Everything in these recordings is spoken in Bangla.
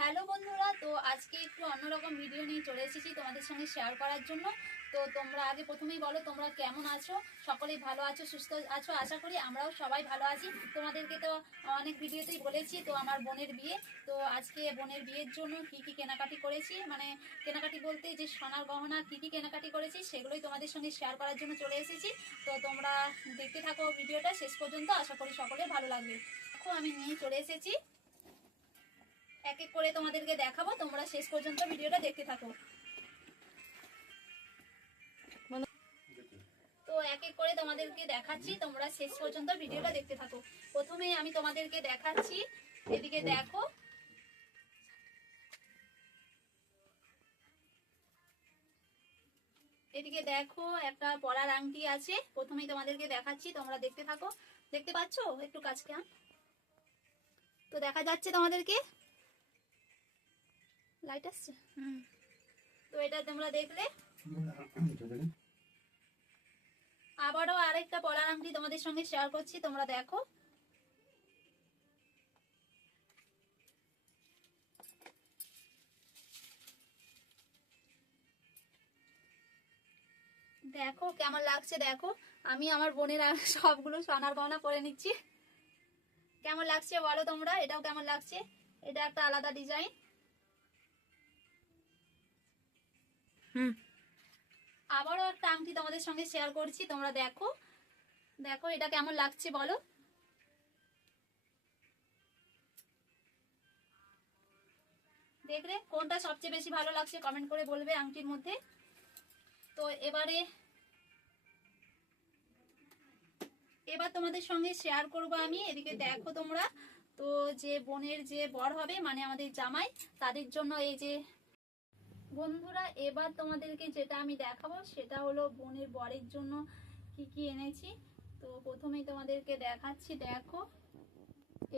হ্যালো বন্ধুরা, তো আজকে একটু অন্যরকম ভিডিও নিয়ে চলে এসেছি তোমাদের সঙ্গে শেয়ার করার জন্য। তো তোমরা আগে প্রথমেই বলো, তোমরা কেমন আছো? সকলেই ভালো আছো, সুস্থ আছো? আশা করি আমরাও সবাই ভালো আছি। তোমাদেরকে তো অনেক ভিডিওতেই বলেছি, তো আমার বোনের বিয়ে। তো আজকে বোনের বিয়ের জন্য কি কি কেনাকাটি করেছি? মানে কেনাকাটি বলতে যে সোনার গহনা কি কি কেনাকাটি করেছি, সেগুলোই তোমাদের সঙ্গে শেয়ার করার জন্য চলে এসেছি। তো তোমরা দেখতে থাকো ভিডিওটা শেষ পর্যন্ত। আশা করি সকলে ভালো লাগবে। দেখো আমি নিয়ে চলে এসেছি। এক এক করে তোমাদেরকে দেখাবো, তোমরা শেষ পর্যন্ত ভিডিওটা দেখতে থাকো। তো এক এক করে তোমাদেরকে দেখাচ্ছি, তোমরা শেষ পর্যন্ত ভিডিওটা দেখতে থাকো। প্রথমে আমি তোমাদেরকে দেখাচ্ছি, এদিকে দেখো। এদিকে দেখো, একটা পরার আংটি আছে, প্রথমেই তোমাদেরকে দেখাচ্ছি, তোমরা দেখতে থাকো। দেখতে পাচ্ছো? একটু আন। তো দেখা যাচ্ছে তোমাদেরকে। লাইট আসছে? তো এটা তোমরা দেখলে। আবারও আরেকটা পলার আংটি তোমাদের সঙ্গে শেয়ার করছি তোমরা দেখো। দেখো কেমন লাগছে দেখো। আমি আমার বোনের সবগুলো সোনার গহনা পরে নিচ্ছি। কেমন লাগছে বলো তোমরা? এটাও কেমন লাগছে? এটা একটা আলাদা ডিজাইন আবারও একটা আংটি তোমাদের সঙ্গে শেয়ার করছি, তোমরা দেখো। দেখো, এটা কেমন লাগছে বলো? দেখলে কোনটা সবচেয়ে বেশি ভালো লাগছে কমেন্ট করে বলবে আংটির মধ্যে। তো এবারে, এবার তোমাদের সঙ্গে শেয়ার করব আমি। এদিকে দেখো তোমরা, তো যে বোনের যে বর হবে মানে আমাদের জামাই, তাদের জন্য এই যে বন্ধুরা, এবার তোমাদেরকে যেটা আমি দেখাবো, সেটা হলো বোনের বরের জন্য কি কি এনেছি। তো প্রথমেই তোমাদেরকে দেখাচ্ছি, দেখো।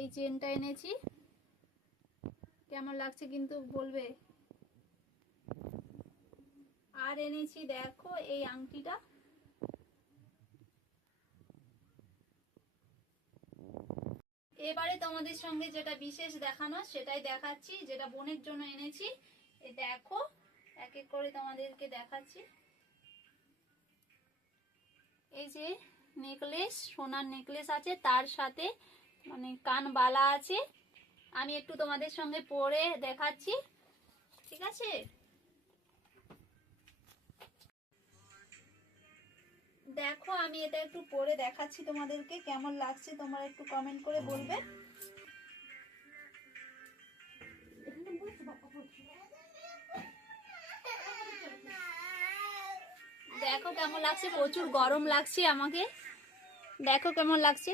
এই চেনটা এনেছি। কেমন লাগছে কিন্তু বলবে? আর এনেছি, দেখো, এই আংটিটা। এবারে তোমাদের সঙ্গে যেটা বিশেষ দেখানো, সেটাই দেখাচ্ছি, যেটা বোনের জন্য এনেছি। দেখো এক এক করে তোমাদেরকে দেখাচ্ছি। এই যে নেকলেস, সোনার নেকলেস আছে, তার সাথে মানে কান বালা আছে। আমি একটু তোমাদের সঙ্গে পরে দেখাচ্ছি, ঠিক আছে? দেখো, আমি এটা একটু পরে দেখাচ্ছি তোমাদেরকে, কেমন লাগছে তোমরা একটু কমেন্ট করে বলবে। দেখো কেমন লাগছে, প্রচুর গরম লাগছে আমাকে। দেখো কেমন লাগছে।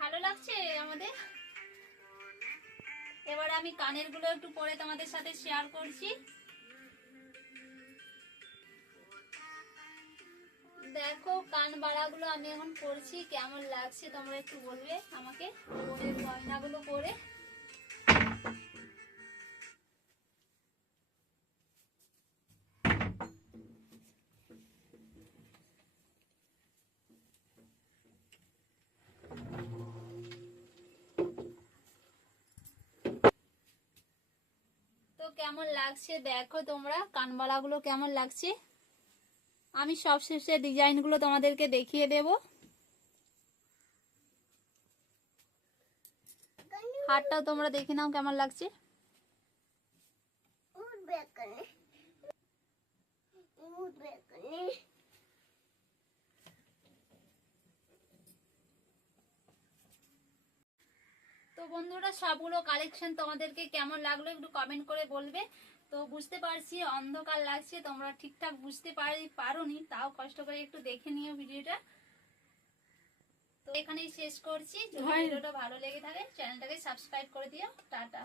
ভালো লাগছে আমাদের? এবার আমি কানেরগুলো একটু পরে তোমাদের সাথে শেয়ার করছি। দেখো, কান বাড়াগুলো আমি এখন করছি, কেমন লাগছে তোমরা একটু বলবে আমাকে। বোনের গয়নাগুলো পরে। কেমন লাগছে? দেখো তোমরা কানবালাগুলো কেমন লাগছে? আমি সব শেষে ডিজাইনগুলো তোমাদেরকে দেখিয়ে দেব। হারটাও তোমরা দেখে নাও কেমন লাগছে। তো বন্ধুরা সবগুলো কালেকশন তোমাদেরকে কেমন লাগল একটু কমেন্ট করে বলবে। তো বুঝতে পারছি অন্ধকার লাগছে তোমরা ঠিকঠাক বুঝতে পারি পারোনি তাও কষ্ট করে একটু দেখে নিও ভিডিওটা। তো এখানেই শেষ করছি যদি ভিডিওটা ভালো লেগে থাকে চ্যানেলটাকে সাবস্ক্রাইব করে দিও টাটা।